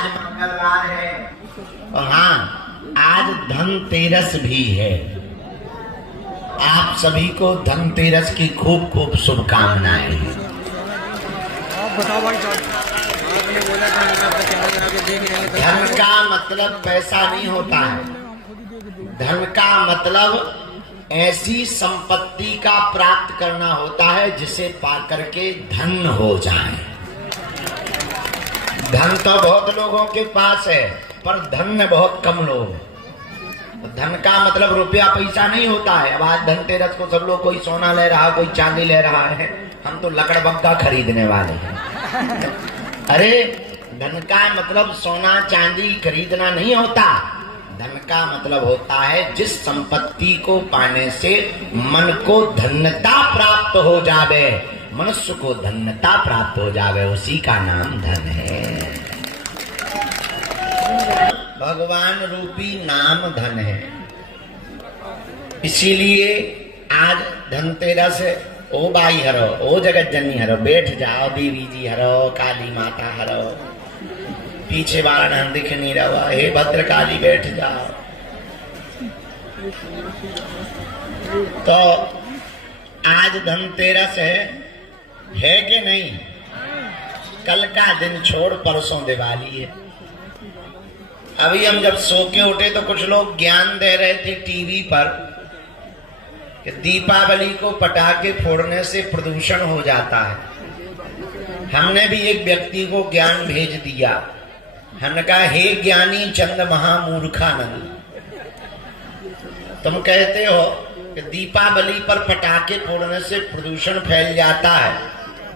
आज मंगलवार है और हाँ, आज धनतेरस भी है। आप सभी को धनतेरस की खूब खूब शुभकामनाएं। धन का मतलब पैसा नहीं होता है। धन का मतलब ऐसी संपत्ति का प्राप्त करना होता है जिसे पाकर के धन हो जाए। धन तो बहुत लोगों के पास है पर धन्य बहुत कम लोग हैं। धन का मतलब रुपया पैसा नहीं होता है। अब आज धनतेरस को सब लोग कोई सोना ले रहा, कोई चांदी ले रहा है, हम तो लकड़बग्गा खरीदने वाले हैं। अरे धन का मतलब सोना चांदी खरीदना नहीं होता। धन का मतलब होता है जिस संपत्ति को पाने से मन को धन्यता प्राप्त हो जावे, मनुष्य को धन्यता प्राप्त हो जावे, उसी का नाम धन है। भगवान रूपी नाम धन है। इसीलिए आज धनतेरस ओ बाई हरो, ओ जगत जननी हरो, बैठ जाओ देवी जी हरो, काली माता हरो, पीछे वाला नाम दिख नहीं रहा, हे भद्रकाली बैठ जाओ। तो आज धनतेरस है कि नहीं? कल का दिन छोड़ परसों दिवाली है। अभी हम जब सो के उठे तो कुछ लोग ज्ञान दे रहे थे टीवी पर कि दीपावली को पटाखे फोड़ने से प्रदूषण हो जाता है। हमने भी एक व्यक्ति को ज्ञान भेज दिया। हमने कहा, हे ज्ञानी चंद महामूर्खानंद, तुम कहते हो कि दीपावली पर पटाखे फोड़ने से प्रदूषण फैल जाता है,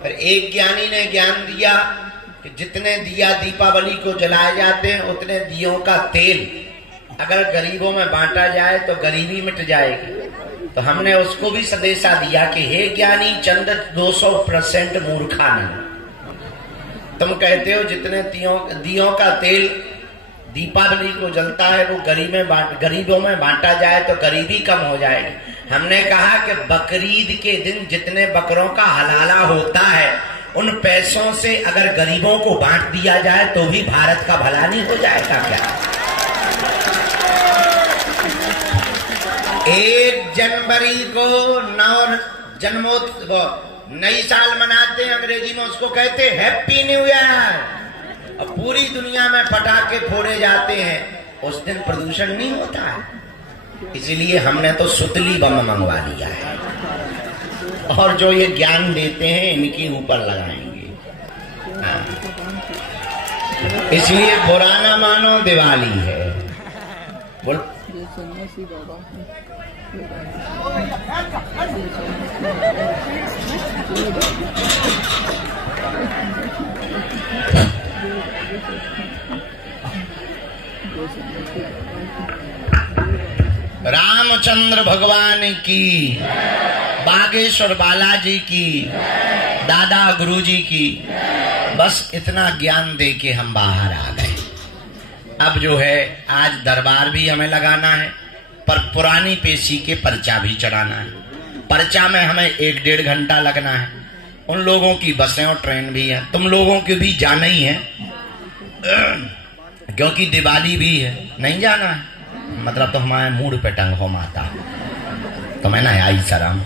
पर एक ज्ञानी ने ज्ञान दिया कि जितने दिया दीपावली को जलाए जाते हैं उतने दियों का तेल अगर गरीबों में बांटा जाए तो गरीबी मिट जाएगी। तो हमने उसको भी संदेशा दिया कि हे ज्ञानी चंद 200% मूर्खानंद, तुम कहते हो जितने दियों का तेल दीपावली को जलता है वो गरीबों में बांटा जाए तो गरीबी कम हो जाएगी। हमने कहा कि बकरीद के दिन जितने बकरों का हलाला होता है उन पैसों से अगर गरीबों को बांट दिया जाए तो भी भारत का भला नहीं हो जाएगा क्या? 1 जनवरी को नई साल मनाते हैं, अंग्रेजी में उसको कहते हैं हैप्पी न्यू ईयर। अब पूरी दुनिया में पटाखे फोड़े जाते हैं, उस दिन प्रदूषण नहीं होता है। इसीलिए हमने तो सुतली बम मंगवा लिया है और जो ये ज्ञान देते हैं इनके ऊपर लगाएंगे। हाँ। इसलिए बुरा ना मानो, दिवाली है। बोल रामचंद्र भगवान की, बागेश्वर बालाजी की, दादा गुरुजी की। बस इतना ज्ञान दे के हम बाहर आ गए। अब जो है आज दरबार भी हमें लगाना है, पर पुरानी पेशी के पर्चा भी चढ़ाना है। पर्चा में हमें 1-1.5 घंटा लगना है। उन लोगों की बसें और ट्रेन भी है, तुम लोगों की भी जाना ही है क्योंकि दिवाली भी है। नहीं जाना है मतलब तो हमारे मूड पे टंग हो माता, तुम्हें ना आई शर्म।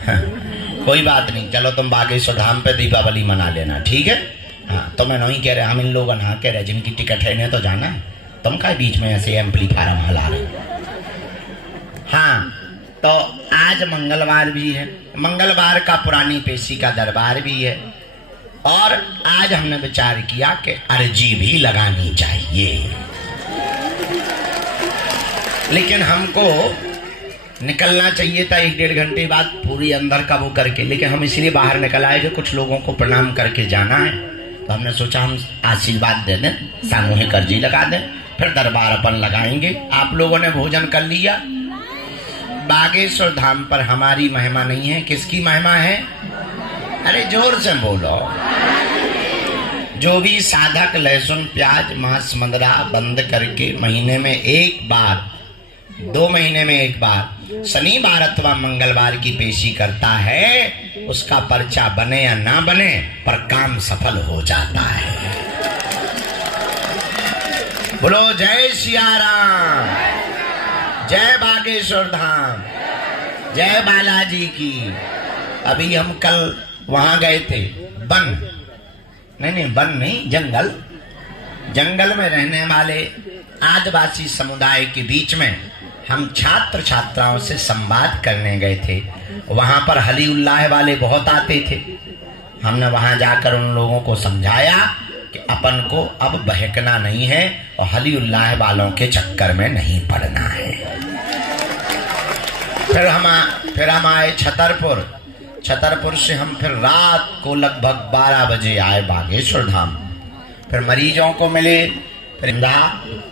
कोई बात नहीं, चलो तुम बागेश्वर धाम पे दीपावली मना लेना, ठीक है? हाँ, तो मैं नहीं कह रहे, हम इन लोगों ना कह रहे जिनकी टिकट है इन्हें तो जाना है। तुम का बीच में ऐसे एम्पलीफायर हला रहे। हाँ, तो आज मंगलवार भी है, मंगलवार का पुरानी पेशी का दरबार भी है और आज हमने विचार किया कि अर्जी भी लगानी चाहिए। लेकिन हमको निकलना चाहिए था 1-1.5 घंटे बाद पूरी अंदर का वो करके, लेकिन हम इसलिए बाहर निकल आए जो कुछ लोगों को प्रणाम करके जाना है। तो हमने सोचा हम आशीर्वाद दे दें, सामूहिक अर्जी लगा दें, फिर दरबार अपन लगाएंगे। आप लोगों ने भोजन कर लिया। बागेश्वर धाम पर हमारी महिमा नहीं है, किसकी महिमा है? अरे जोर से बोलो। जो भी साधक लहसुन प्याज मांस मंदरा बंद करके महीने में 1 बार 2 महीने में 1 बार शनिवार अथवा मंगलवार की पेशी करता है, उसका पर्चा बने या ना बने पर काम सफल हो जाता है। बोलो जय सिया राम, जय बागेश्वर धाम, जय बालाजी की। अभी हम कल वहां गए थे, वन नहीं, जंगल में रहने वाले आदिवासी समुदाय के बीच में हम छात्र छात्राओं से संवाद करने गए थे। वहां पर हली उल्लाह वाले बहुत आते थे। हमने वहां जाकर उन लोगों को समझाया कि अपन को अब बहकना नहीं है और हली उल्लाह वालों के चक्कर में नहीं पड़ना है। फिर हम आए छतरपुर से हम फिर रात को लगभग 12 बजे आए बागेश्वर धाम। फिर मरीजों को मिले। फिर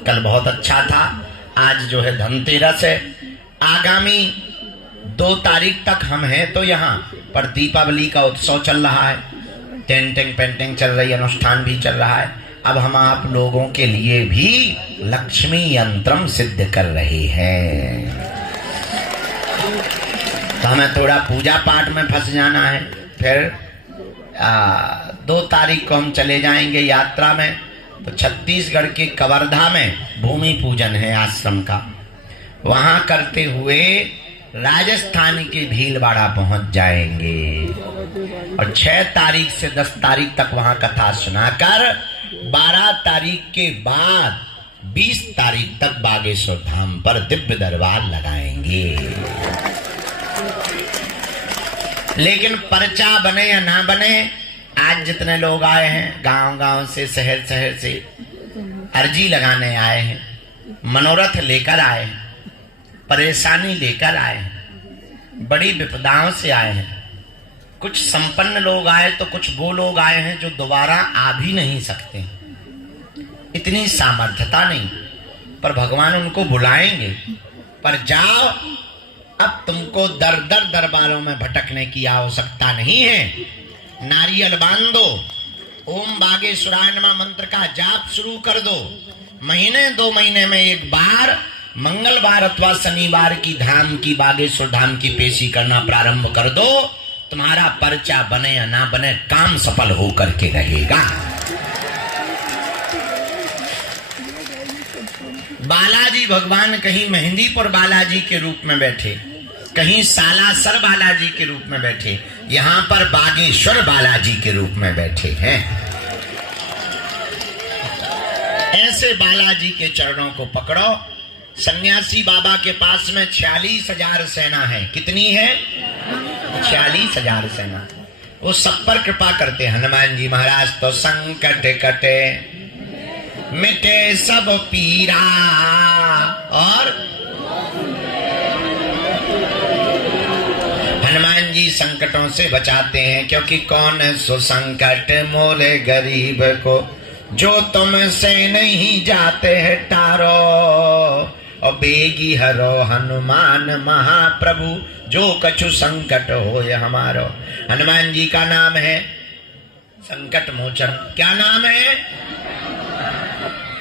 कल बहुत अच्छा था। आज जो है धनतेरस है। आगामी 2 तारीख तक हम हैं तो यहाँ पर दीपावली का उत्सव चल रहा है, टेंटिंग पेंटिंग चल रही है, अनुष्ठान भी चल रहा है। अब हम आप लोगों के लिए भी लक्ष्मी यंत्रम सिद्ध कर रहे हैं, तो हमें थोड़ा पूजा पाठ में फंस जाना है। फिर 2 तारीख को हम चले जाएंगे यात्रा में। तो छत्तीसगढ़ के कवर्धा में भूमि पूजन है आश्रम का। वहां करते हुए राजस्थान के भीलवाड़ा पहुंच जाएंगे और 6 तारीख से 10 तारीख तक वहां कथा सुनाकर 12 तारीख के बाद 20 तारीख तक बागेश्वर धाम पर दिव्य दरबार लगाएंगे। लेकिन पर्चा बने या ना बने, आज जितने लोग आए हैं गांव से, शहर से अर्जी लगाने आए हैं, मनोरथ लेकर आए हैं, परेशानी लेकर आए हैं, बड़ी विपदाओं से आए हैं। कुछ संपन्न लोग आए तो कुछ वो लोग आए हैं जो दोबारा आ भी नहीं सकते, इतनी सामर्थ्यता नहीं, पर भगवान उनको बुलाएंगे। पर जाओ, अब तुमको दर दरबारों में भटकने की आवश्यकता नहीं है। नारियल बांध दो, ओम बागेश्वराय नमः मंत्र का जाप शुरू कर दो। महीने 2 महीने में एक बार मंगलवार अथवा शनिवार की धाम की बागेश्वर धाम की पेशी करना प्रारंभ कर दो। तुम्हारा पर्चा बने या ना बने, काम सफल हो करके रहेगा। बालाजी भगवान कहीं मेहंदीपुर बालाजी के रूप में बैठे, कहीं सालासर बालाजी के रूप में बैठे, यहाँ पर बागेश्वर बालाजी के रूप में बैठे हैं। ऐसे बालाजी के चरणों को पकड़ो। सन्यासी बाबा के पास में 46,000 सेना है। कितनी है? 46,000 सेना। वो सब पर कृपा करते। हनुमान जी महाराज तो संकट कटे मिटे सब पीरा, और हनुमान जी संकटों से बचाते हैं, क्योंकि कौन सो संकट मोरे गरीब को, जो तुमसे नहीं जाते हैं टारो, और बेगी हरो हनुमान महाप्रभु, जो कछु संकट हो ये हमारो। हनुमान जी का नाम है संकट मोचन। क्या नाम है?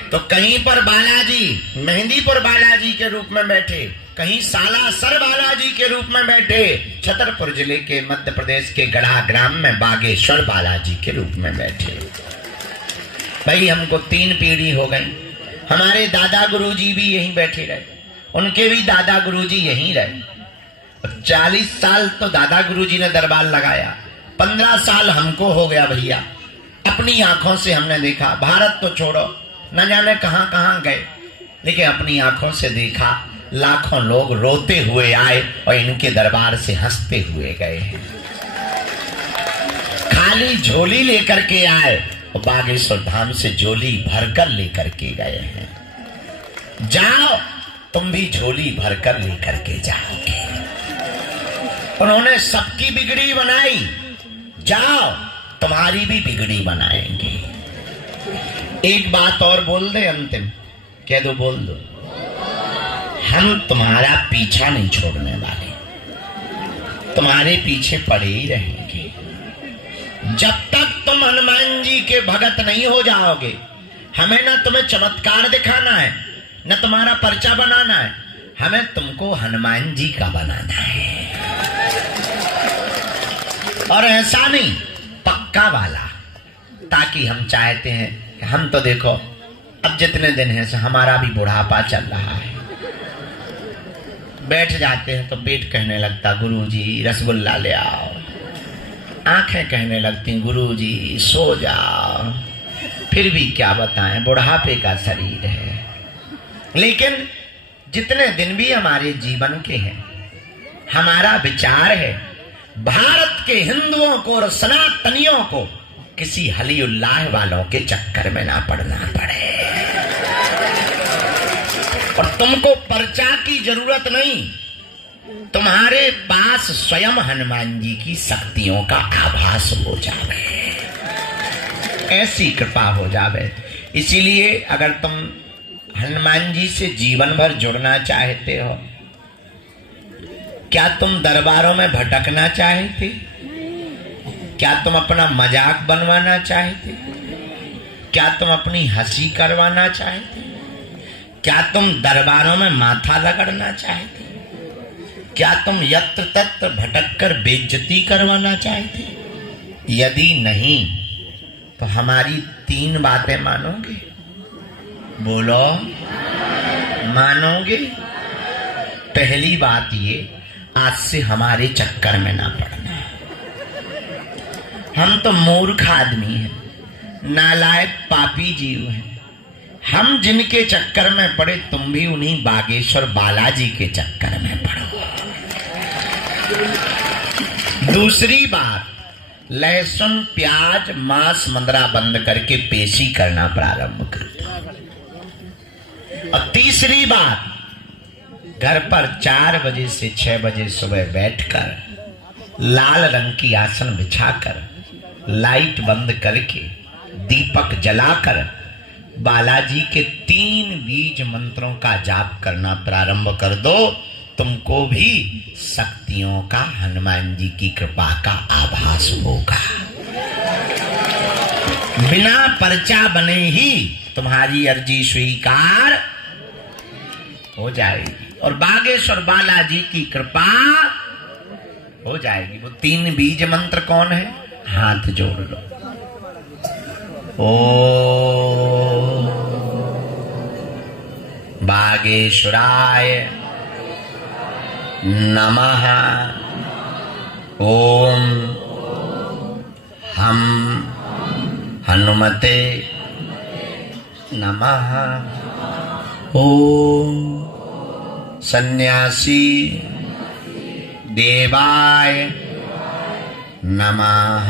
तो कहीं पर बालाजी मेहंदीपुर बालाजी के रूप में बैठे, कहीं सालासर बालाजी के रूप में बैठे, छतरपुर जिले के मध्य प्रदेश के गढ़ा ग्राम में बागेश्वर बालाजी के रूप में बैठे। भाई हमको 3 पीढ़ी हो गई। हमारे दादा गुरुजी भी यहीं बैठे रहे, उनके भी दादा गुरुजी यहीं रहे। 40 साल तो दादा गुरुजी ने दरबार लगाया, 15 साल हमको हो गया भैया। अपनी आंखों से हमने देखा। भारत तो छोड़ो, न जाने कहां कहां गए, लेकिन अपनी आंखों से देखा। लाखों लोग रोते हुए आए और इनके दरबार से हंसते हुए गए। खाली झोली लेकर के आए और बागेश्वर धाम से झोली भरकर लेकर के गए हैं। जाओ, तुम भी झोली भरकर लेकर के जाओगे। उन्होंने सबकी बिगड़ी बनाई, जाओ तुम्हारी भी बिगड़ी बनाएंगे। एक बात और बोल दे, अंतिम कह दो, बोल दो, हम तुम्हारा पीछा नहीं छोड़ने वाले, तुम्हारे पीछे पड़े ही रहेंगे। जब तक तुम हनुमान जी के भगत नहीं हो जाओगे, हमें ना तुम्हें चमत्कार दिखाना है, न तुम्हारा पर्चा बनाना है, हमें तुमको हनुमान जी का बनाना है। और ऐसा नहीं, पक्का वाला, ताकि हम चाहते हैं, हम तो देखो अब जितने दिन हैं से हमारा भी बुढ़ापा चल रहा है। बैठ जाते हैं तो पेट कहने लगता गुरुजी रसगुल्ला ले आओ, आंखें कहने लगती गुरुजी सो जाओ। फिर भी क्या बताएं, बुढ़ापे का शरीर है। लेकिन जितने दिन भी हमारे जीवन के हैं, हमारा विचार है भारत के हिंदुओं को और सनातनियों को किसी हली उल्लाह वालों के चक्कर में ना पड़ना पड़े। और तुमको पर्चा की जरूरत नहीं, तुम्हारे पास स्वयं हनुमान जी की शक्तियों का आभास हो जावे, ऐसी कृपा हो जावे। इसीलिए अगर तुम हनुमान जी से जीवन भर जुड़ना चाहते हो, क्या तुम दरबारों में भटकना चाहते? क्या तुम अपना मजाक बनवाना चाहते? क्या तुम अपनी हंसी करवाना चाहते? क्या तुम दरबारों में माथा रगड़ना चाहते? क्या तुम यत्र तत्र भटककर बेइज्जती करवाना चाहते? यदि नहीं तो हमारी 3 बातें मानोगे? बोलो, मानोगे? पहली बात ये, आज से हमारे चक्कर में ना पड़ना। हम तो मूर्ख आदमी हैं, नालायक पापी जीव हैं। हम जिनके चक्कर में पड़े, तुम भी उन्हीं बागेश्वर बालाजी के चक्कर में पड़ो। दूसरी बात, लहसुन प्याज मांस मंदरा बंद करके पेशी करना प्रारंभ कर दो। और तीसरी बात, घर पर 4 बजे से 6 बजे सुबह बैठकर लाल रंग की आसन बिछाकर लाइट बंद करके दीपक जलाकर बालाजी के 3 बीज मंत्रों का जाप करना प्रारंभ कर दो। तुमको भी शक्तियों का, हनुमान जी की कृपा का आभास होगा। बिना पर्चा बने ही तुम्हारी अर्जी स्वीकार हो जाएगी और बागेश्वर बालाजी की कृपा हो जाएगी। वो 3 बीज मंत्र कौन है? हाथ जोड़ लो। ओ बागेश्वराय नमः। ओम हम हनुमते नमः। ओम सन्यासी देवाय नमः।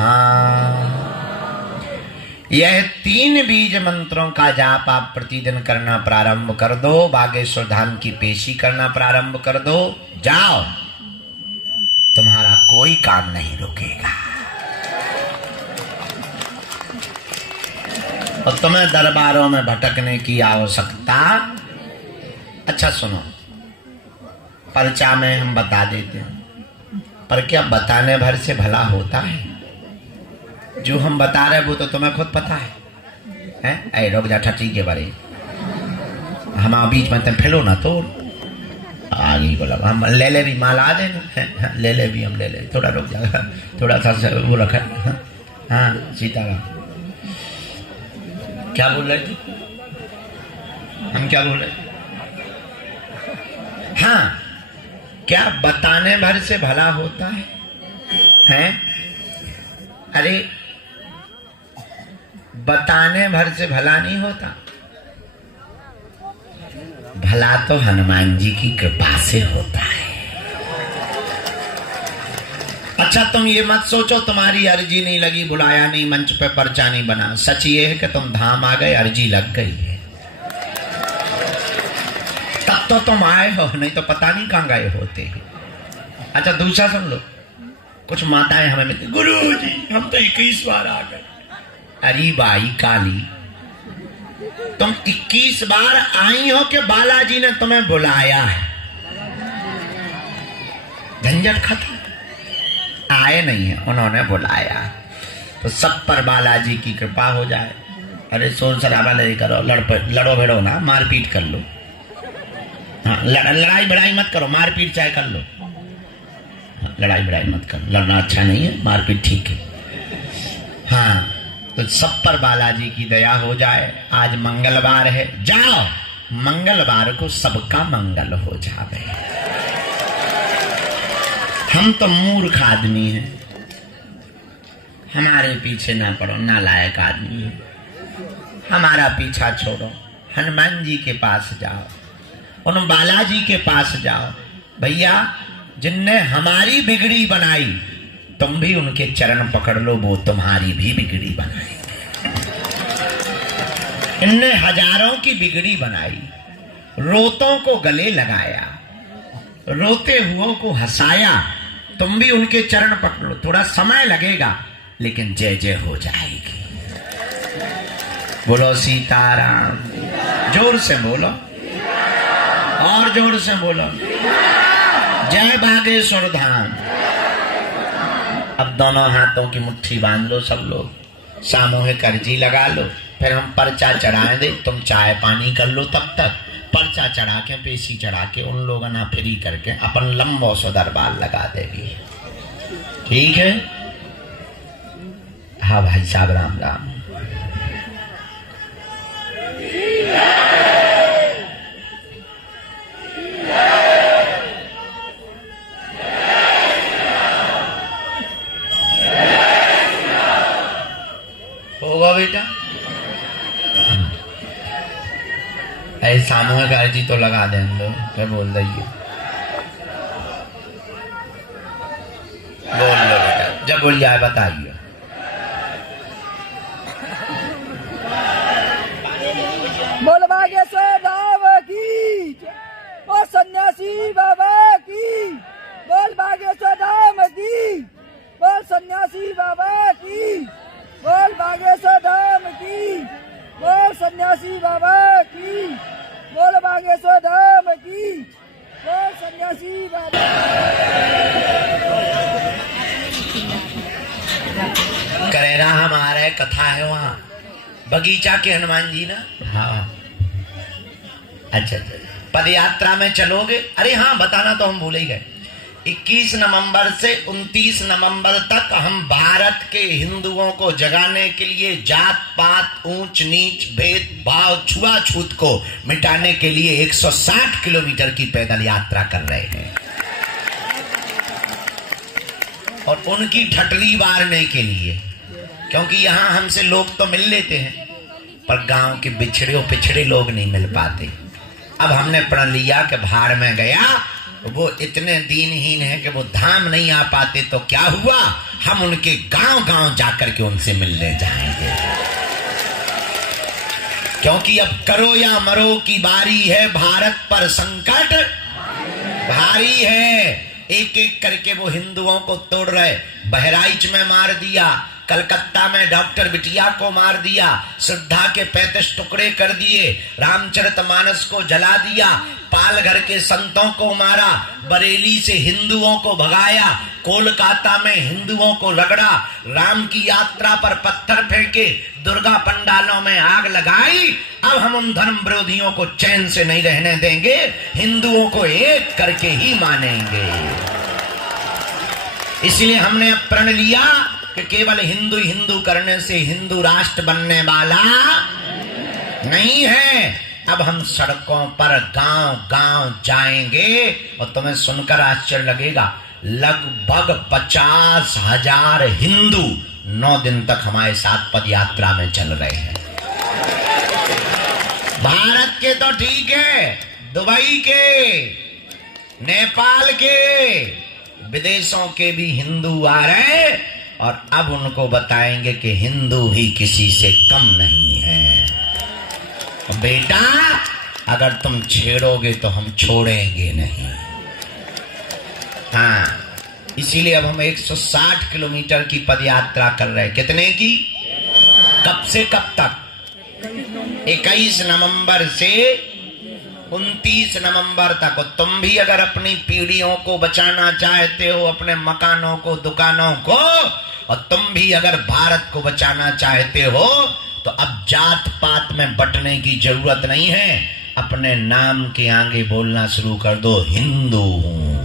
यह 3 बीज मंत्रों का जाप आप प्रतिदिन करना प्रारंभ कर दो। बागेश्वर धाम की पेशी करना प्रारंभ कर दो। जाओ, तुम्हारा कोई काम नहीं रुकेगा और तुम्हें दरबारों में भटकने की आवश्यकता। अच्छा सुनो, पर्चा में हम बता देते हैं, पर क्या बताने भर से भला होता है? जो हम बता रहे वो तो तुम्हें खुद पता है? ऐ रुक जा, ठठी के बारे हम बीच में तुम फैलो ना तो आगे बोला हम ले ले भी माल आ देना, ले ले भी हम ले ले। थोड़ा रुक जा, थोड़ा सा वो रखा। हाँ सीताराम, क्या बोल रहे थे हम? क्या बोल रहे? हाँ, क्या बताने भर से भला होता है? हैं? अरे बताने भर से भला नहीं होता, भला तो हनुमान जी की कृपा से होता है। अच्छा तुम ये मत सोचो तुम्हारी अर्जी नहीं लगी, बुलाया नहीं, मंच पे पर्चा नहीं बना। सच ये है कि तुम धाम आ गए, अर्जी लग गई है, तब तो तुम आए हो, नहीं तो पता नहीं कहां गए होते। अच्छा दूसरा सुन लो, कुछ माताएं हमें मिलती, गुरुजी हम तो 21 बार आ गए। अरे भाई काली, तुम 21 बार आई हो कि बालाजी ने तुम्हें बुलाया है? झंझट खत्म। आए नहीं है, उन्होंने बुलाया, तो सब पर बालाजी की कृपा हो जाए। अरे शोर शराबा नहीं करो, लड़ो भिड़ो ना, मारपीट कर लो। हाँ, लड़ाई बड़ाई मत करो, मारपीट चाहे कर लो। हाँ, लड़ाई बड़ाई मत करो, लड़ना अच्छा नहीं है, मारपीट ठीक है। हाँ तो सब पर बालाजी की दया हो जाए। आज मंगलवार है, जाओ मंगलवार को सबका मंगल हो जावे। हम तो मूर्ख आदमी हैं, हमारे पीछे ना पड़ो, नालायक आदमी है। हमारा पीछा छोड़ो, हनुमान जी के पास जाओ, उन बालाजी के पास जाओ। भैया जिनने हमारी बिगड़ी बनाई, तुम भी उनके चरण पकड़ लो, वो तुम्हारी भी बिगड़ी बनाई। इनने हजारों की बिगड़ी बनाई, रोतों को गले लगाया, रोते हुओं को हंसाया। तुम भी उनके चरण पकड़ो, थोड़ा समय लगेगा लेकिन जय जय हो जाएगी। बोलो सीताराम, जोर से बोलो, और जोर से बोलो, जय बागेश्वर धाम। अब दोनों हाथों की मुट्ठी बांध लो सब लोग, सामूहिक अर्जी लगा लो, फिर हम पर्चा चढ़ाए दे, तुम चाय पानी कर लो। तब तक पर्चा चढ़ा के, पेशी चढ़ा के उन लोगों ना फ्री करके अपन लंबो सो दरबार लगा देगी। ठीक है? हाँ भाई साहब, राम राम। होगा बेटा, ऐसे सामूहिक अर्जी तो लगा देंगे, मैं बोल रही हूँ। बोल लो बेटा, जब बोल जाए बताइए। बोल बागेश्वर धाम की, और सन्यासी बाबा की। बोल बागेश्वर धाम की, बोल सन्यासी बाबा की। बोल बागेश्वर धाम की, बोल सन्यासी बाबा की। बोल बागेश्वर धाम की, बोल सन्यासी बाबा। करेरा हमारे कथा है वहाँ बगीचा के हनुमान जी ना। हाँ अच्छा, पद यात्रा में चलोगे? अरे हाँ, बताना तो हम भूल ही गए। 21 नवंबर से 29 नवंबर तक हम भारत के हिंदुओं को जगाने के लिए जात पात, ऊंच नीच, भेदभाव, छुआछूत को मिटाने के लिए 160 किलोमीटर की पैदल यात्रा कर रहे हैं, और उनकी ठटली वारने के लिए। क्योंकि यहाँ हमसे लोग तो मिल लेते हैं, पर गांव के पिछड़े लोग नहीं मिल पाते। अब हमने प्रण लिया कि भाड़ में गया, वो इतने दीनहीन है कि वो धाम नहीं आ पाते, तो क्या हुआ, हम उनके गांव गांव जाकर के उनसे मिलने जाएंगे। क्योंकि अब करो या मरो की बारी है, भारत पर संकट भारी है। एक एक करके वो हिंदुओं को तोड़ रहे। बहराइच में मार दिया, कलकत्ता में डॉक्टर बिटिया को मार दिया, श्रद्धा के 35 टुकड़े कर दिए, रामचरितमानस को जला दिया, पालघर के संतों को मारा, बरेली से हिंदुओं को भगाया, कोलकाता में हिंदुओं को रगड़ा, राम की यात्रा पर पत्थर फेंके, दुर्गा पंडालों में आग लगाई। अब हम उन धर्म विरोधियों को चैन से नहीं रहने देंगे, हिंदुओं को एक करके ही मानेंगे। इसलिए हमने अब प्रण लिया कि केवल हिंदू हिंदू करने से हिंदू राष्ट्र बनने वाला नहीं है। अब हम सड़कों पर गांव गांव जाएंगे, और तुम्हें सुनकर आश्चर्य लगेगा, लगभग 50,000 हिंदू 9 दिन तक हमारे साथ पद यात्रा में चल रहे हैं। भारत के तो ठीक है, दुबई के, नेपाल के, विदेशों के भी हिंदू आ रहे, और अब उनको बताएंगे कि हिंदू भी किसी से कम नहीं है। बेटा अगर तुम छेड़ोगे तो हम छोड़ेंगे नहीं। हाँ, इसीलिए अब हम 160 किलोमीटर की पदयात्रा कर रहे हैं। कितने की? कब से कब तक? 21 नवंबर से 29 नवंबर तक। और तुम भी अगर अपनी पीढ़ियों को बचाना चाहते हो, अपने मकानों को, दुकानों को, और तुम भी अगर भारत को बचाना चाहते हो, तो अब जात पात में बंटने की जरूरत नहीं है। अपने नाम के आगे बोलना शुरू कर दो, हिंदू हूं।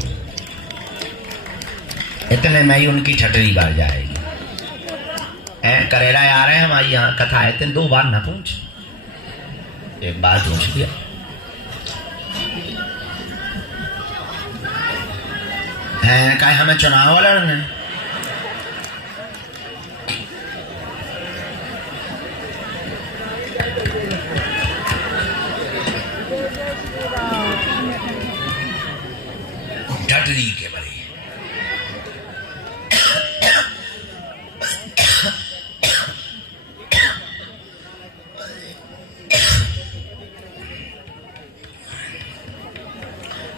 इतने में ही उनकी ठटरी बढ़ जाएगी। करेरा आ रहे हैं हमारी यहाँ कथा है, तेन 2 बार ना पूछ, एक बार पूछ दिया। है कहा हमें चुनाव लड़ने, डटरी के बड़ी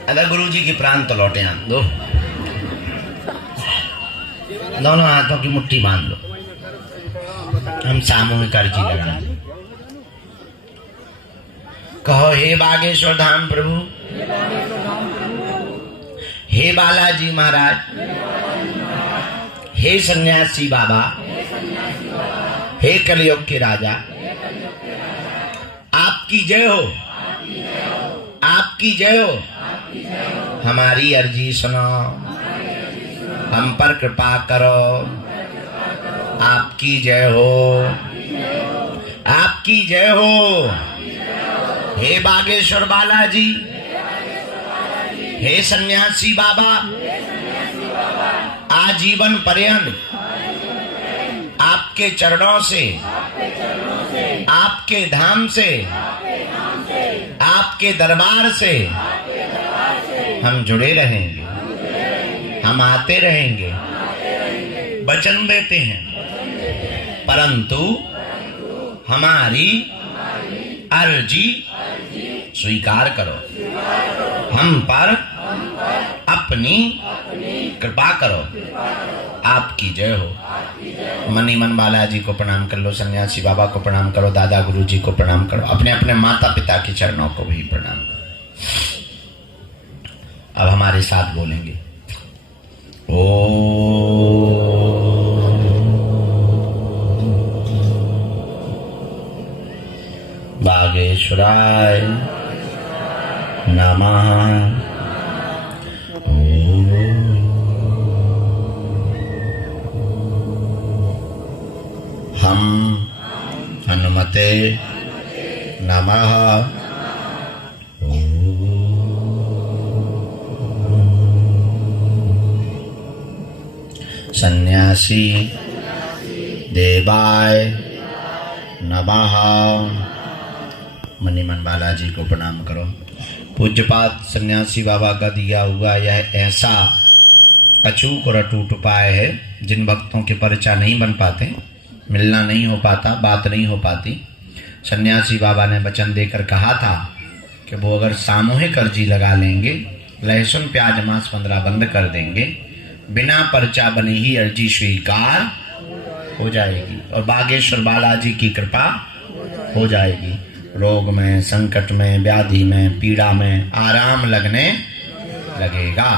अगर गुरु जी की प्राण तो लौटे हम दो, दोनों हाथों की मुट्ठी बांध लो, हम सामूहिक अर्जी लगाएं। कहो हे बागेश्वर धाम प्रभु, हे बालाजी महाराज, हे सन्यासी बाबा, हे कलयुग के राजा, आपकी जय हो, आपकी जय हो। हमारी अर्जी सुनो, हम पर कृपा करो, आपकी जय हो, आपकी जय हो। हे बागेश्वर बालाजी, हे सन्यासी बाबा, आजीवन पर्यंत आपके चरणों से, आपके धाम से, आपके दरबार से हम जुड़े रहेंगे, हम आते रहेंगे, वचन देते हैं, परंतु हमारी अर्जी स्वीकार करो, हम पर अपनी कृपा करो, आपकी जय हो। मनी मन बालाजी को प्रणाम कर लो, सन्यासी बाबा को प्रणाम करो, दादा गुरु जी को प्रणाम करो, अपने अपने माता पिता के चरणों को भी प्रणाम करो। अब हमारे साथ बोलेंगे ओ बागेश्वराय नमः। हम हनुमते नमः। सन्यासी देवाय नमः। मनीमन बालाजी को प्रणाम करो। पूज्यपात सन्यासी बाबा का दिया हुआ यह ऐसा अचूक और अटूट उपाय है, जिन भक्तों के परिचय नहीं बन पाते, मिलना नहीं हो पाता, बात नहीं हो पाती, सन्यासी बाबा ने वचन देकर कहा था कि वो अगर सामूहिक अर्जी लगा लेंगे, लहसुन प्याज मांस 15 बंद कर देंगे, बिना पर्चा बनी ही अर्जी स्वीकार हो जाएगी और बागेश्वर बालाजी की कृपा हो जाएगी। रोग में, संकट में, व्याधि में, पीड़ा में आराम लगने लगेगा।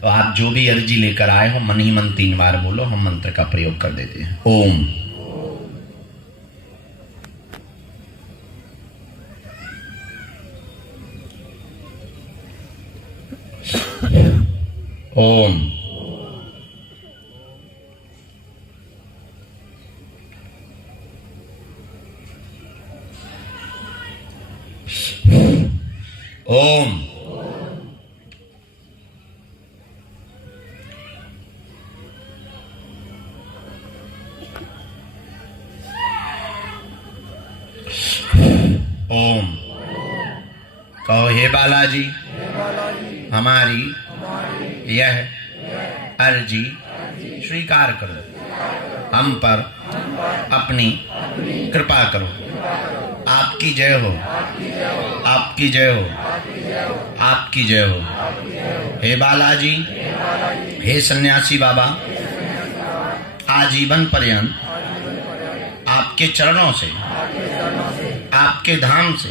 तो आप जो भी अर्जी लेकर आए हो, मन ही मन 3 बार बोलो, हम मंत्र का प्रयोग कर देते हैं। ओम ओम ओम ओम। कहो हे बालाजी, हमारी यह अर्जी स्वीकार करो, हम पर अपनी कृपा करो। आपकी जय हो, आपकी जय हो, आपकी जय हो। हे बालाजी, हे सन्यासी बाबा, आजीवन पर्यंत आपके चरणों से, आपके धाम से,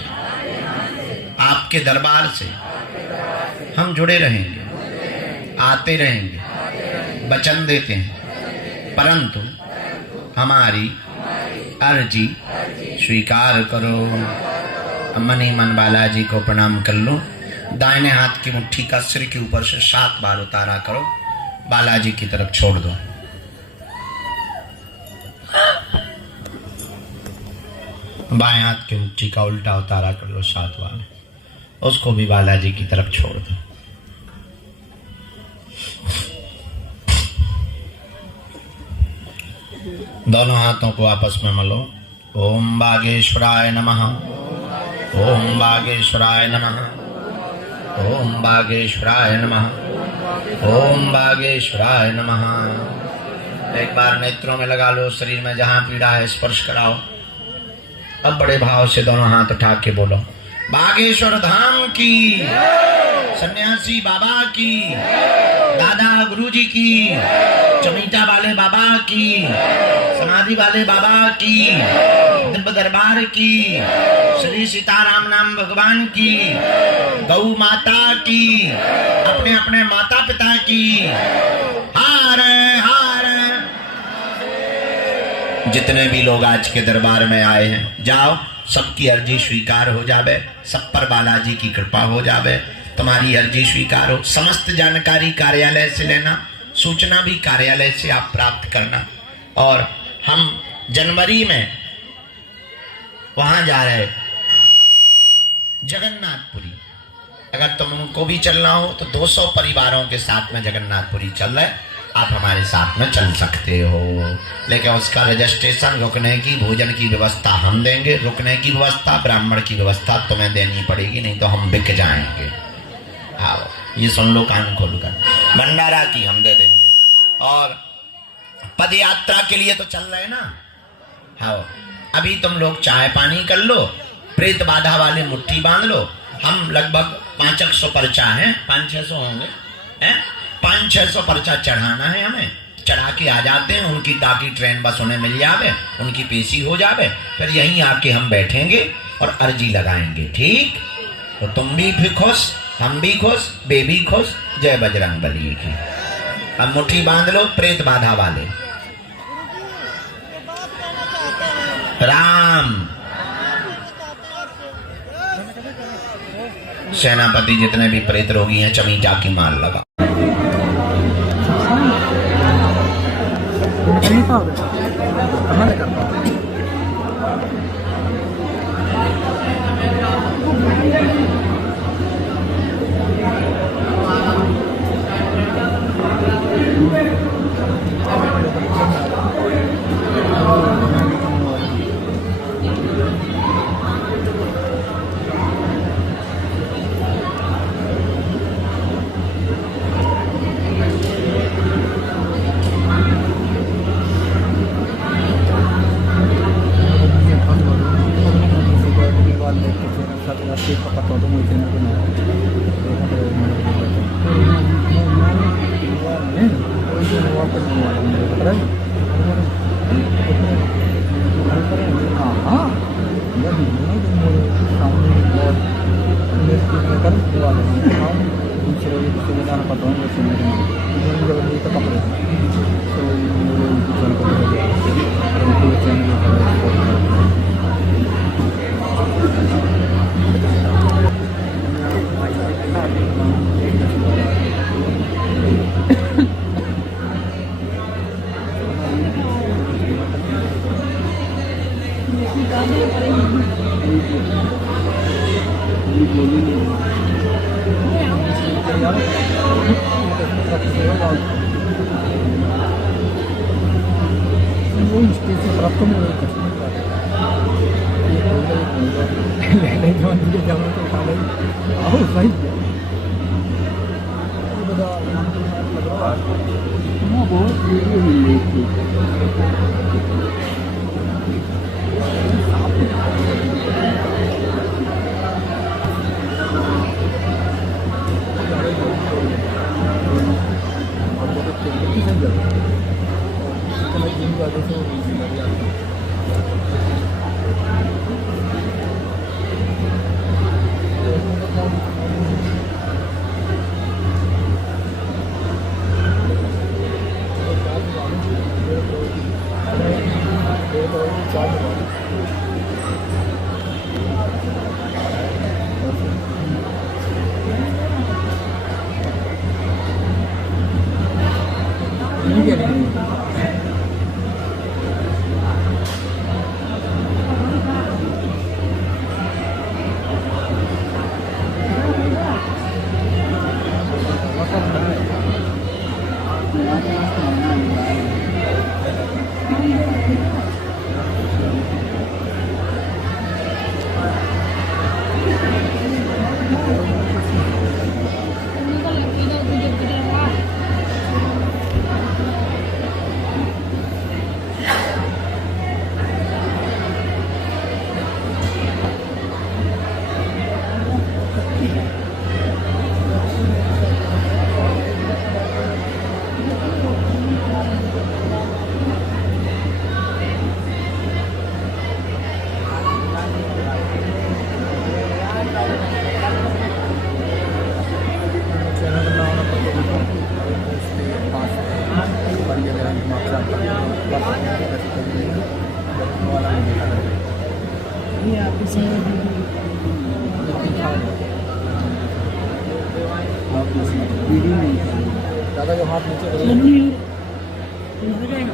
आपके दरबार से हम जुड़े रहेंगे, आते रहेंगे, वचन देते हैं, परंतु हमारी अर्जी स्वीकार करो। मनी मन बालाजी को प्रणाम कर लो। दाहिने हाथ की मुट्ठी का सिर के ऊपर से 7 बार उतारा करो, बालाजी की तरफ छोड़ दो। बाएं हाथ की मुट्ठी का उल्टा उतारा कर लो 7 बार, उसको भी बालाजी की तरफ छोड़ दो। दोनों हाथों को आपस में मलो। ओम बागेश्वराय नमः, ओम बागेश्वराय नमः, ओम बागेश्वराय नमः, ओम बागेश्वराय नमः। एक बार नेत्रों में लगा लो, शरीर में जहां पीड़ा है स्पर्श कराओ। अब बड़े भाव से दोनों हाथ उठा के बोलो, बागेश्वर धाम की, सन्यासी बाबा की, दादा गुरुजी की, चमीटा वाले बाबा की, समाधि वाले बाबा की, दिव्य दरबार की, श्री सीताराम नाम भगवान की, गौ माता की, अपने अपने माता पिता की, हार हार। जितने भी लोग आज के दरबार में आए हैं, जाओ, सबकी अर्जी स्वीकार हो जावे, सब पर बालाजी की कृपा हो जावे, तुम्हारी अर्जी स्वीकार हो। समस्त जानकारी कार्यालय से लेना, सूचना भी कार्यालय से आप प्राप्त करना। और हम जनवरी में वहां जा रहे जगन्नाथपुरी, अगर तुमको भी चलना हो तो 200 परिवारों के साथ में जगन्नाथपुरी चल रहे, आप हमारे साथ में चल सकते हो। लेकिन उसका रजिस्ट्रेशन, रुकने की, भोजन की व्यवस्था हम देंगे। रुकने की व्यवस्था, ब्राह्मण की व्यवस्था तुम्हें देनी पड़ेगी, नहीं तो हम बिक जाएंगे। आओ, ये सुन लो कान खोलकर, भंडारा की हम दे देंगे। और पद यात्रा के लिए तो चल रहे ना। आओ, अभी तुम लोग चाय पानी कर लो, प्रेत बाधा वाले मुट्ठी बांध लो। हम लगभग 500 पर्चा है, 500-600 होंगे, 500-600 पर्चा चढ़ाना है हमें। चढ़ा के आ जाते हैं उनकी, ताकि ट्रेन बस उन्हें मिल जावे, उनकी पेशी हो जावे, फिर यहीं आके हम बैठेंगे और अर्जी लगाएंगे। ठीक, तो तुम भी फिर खुश, हम भी खुश, बेबी खुश। जय बजरंग बली की। अब मुट्ठी बांध लो प्रेत बाधा वाले। राम सेनापति, जितने भी प्रेत रोगी हैं, चमीटा की माल लगा। दादा जो हाथ नीचे जाएगा।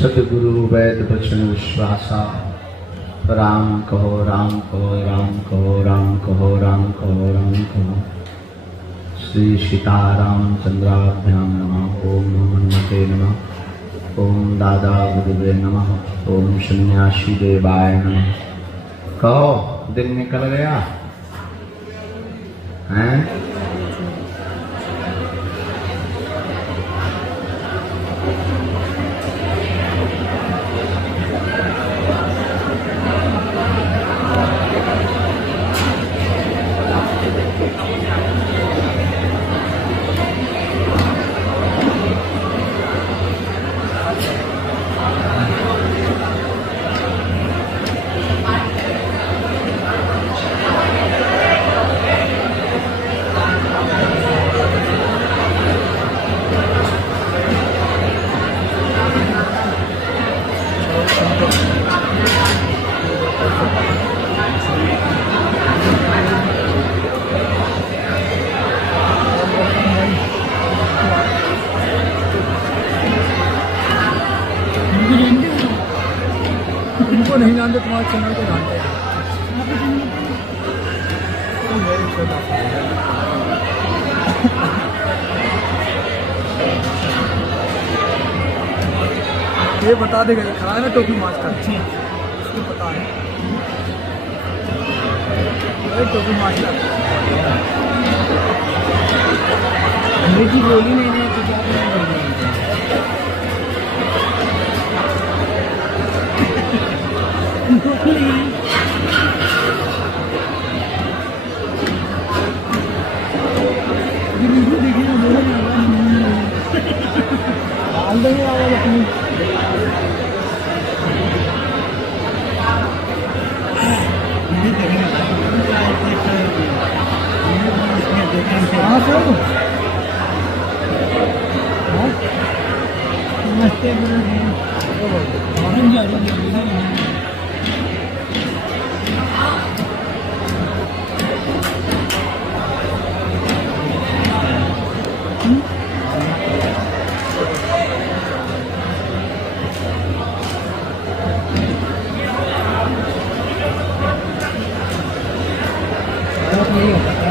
सतगुरु वैद वचन विश्वासा, राम कहो राम कहो राम कहो राम कहो राम कहो राम कहो। श्री सीताराम चंद्राभ्याम नमः। ओम हनुमते नमः। ओम दादा गुरुवे नमः। ओम सन्यासी देवाय नमः। कहो, दिन निकल गया हैं? उनको नहीं जानते, तुम्हारे चैनल को जानते हैं। ये बता देगा, ये खाया ना टोपी माछ का, उसको पता है ये टोपी माछ का। अंग्रेजी बोली नहीं है तो क्या डाल देंगे आवाज अपनी। हाँ सर, नमस्ते नहीं होता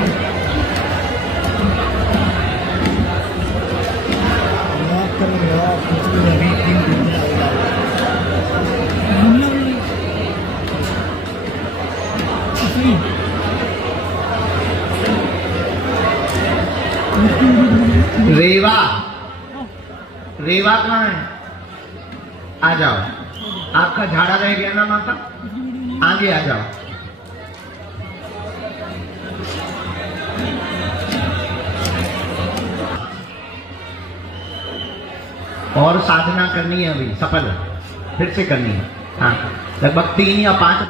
रेवा, रेवा कहाँ है? आ जाओ, आपका झाड़ा रह गया ना माता, आगे आ जाओ। और साधना करनी है अभी, सफल फिर से करनी है। हाँ, लगभग 3 या 5